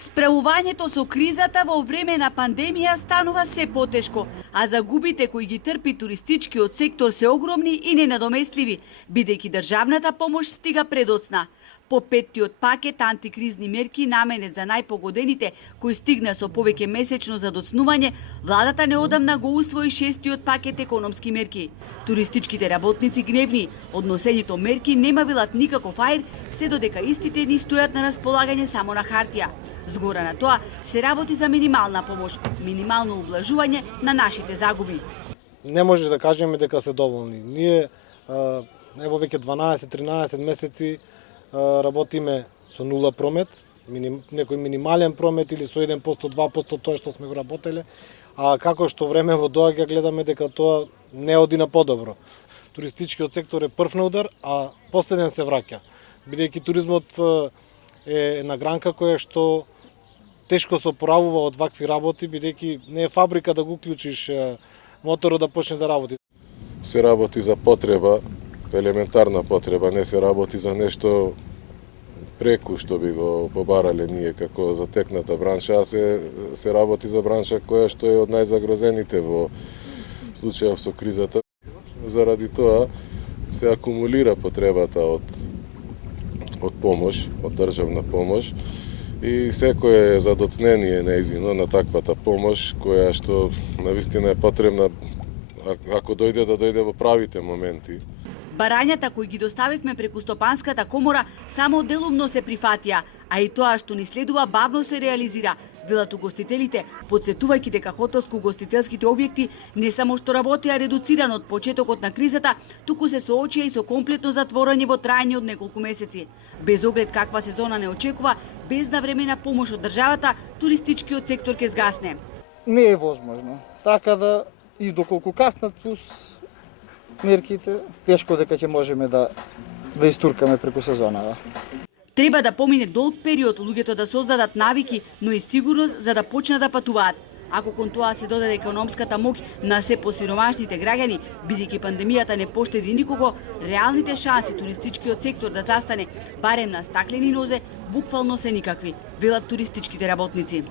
Справувањето со кризата во време на пандемија станува се потешко, а загубите кои ги трпи туристичкиот сектор се огромни и ненадоместливи, бидејќи државната помош стига предоцна. По петтиот пакет антикризни мерки наменет за најпогодените, кои стигна со повеќе месечно задоцнување, владата неодамна го усвои шестиот пакет економски мерки. Туристичките работници гневни, односењето мерки нема билат никаков аир, се додека истите ни стојат на располагање само на хартија. Згора на тоа се работи за минимална помош, минимално ублажување на нашите загуби. Не може да кажеме дека се доволни. Ние ево веќе 12-13 месеци работиме со нула промет, некој минимален промет или со 1%, 2% тоа што сме го работеле, а како што времево доаѓа гледаме дека тоа не оди на подобро. Туристичкиот сектор е прв на удар, а последен се враќа, бидејќи туризмот е една гранка која што тешко се oporavува од вакви работи, бидејќи не е фабрика да го уклучиш моторот да почне да работи. Се работи за потреба, елементарна потреба, не се работи за нешто преку што би го побарале ние како затекната бранша, а се работи за бранша која што е од најзагрозените во случајов со кризата. Заради тоа се акумулира потребата од помош, од државна помош, и секое задоцнение неизино на таквата помош, која што навистина е потребна ако дојде да дојде во правите моменти. Барањата кои ги доставивме преку Стопанската комора само делумно се прифатија, а и тоа што ни следува бавно се реализира, велат угостителите, подсетувајќи дека хотелско-угостителските објекти не само што работеа редуцирано од почетокот на кризата, туку се соочија и со комплетно затворање во трајање од неколку месеци. Без оглед каква сезона не очекува, без навремена помош од државата, туристичкиот сектор ќе згасне. Не е возможно. Така да и доколку каснат плюс мерките, тешко дека ќе можеме да истуркаме преку сезонава. Треба да помине долг период луѓето да создадат навики, но и сигурност за да почнат да патуваат. Ако кон тоа се додаде економската моќ на се посиромашните граѓани, бидејќи пандемијата не поштеди никого, реалните шанси туристичкиот сектор да застане барем на стаклени нозе буквално се никакви, велат туристичките работници.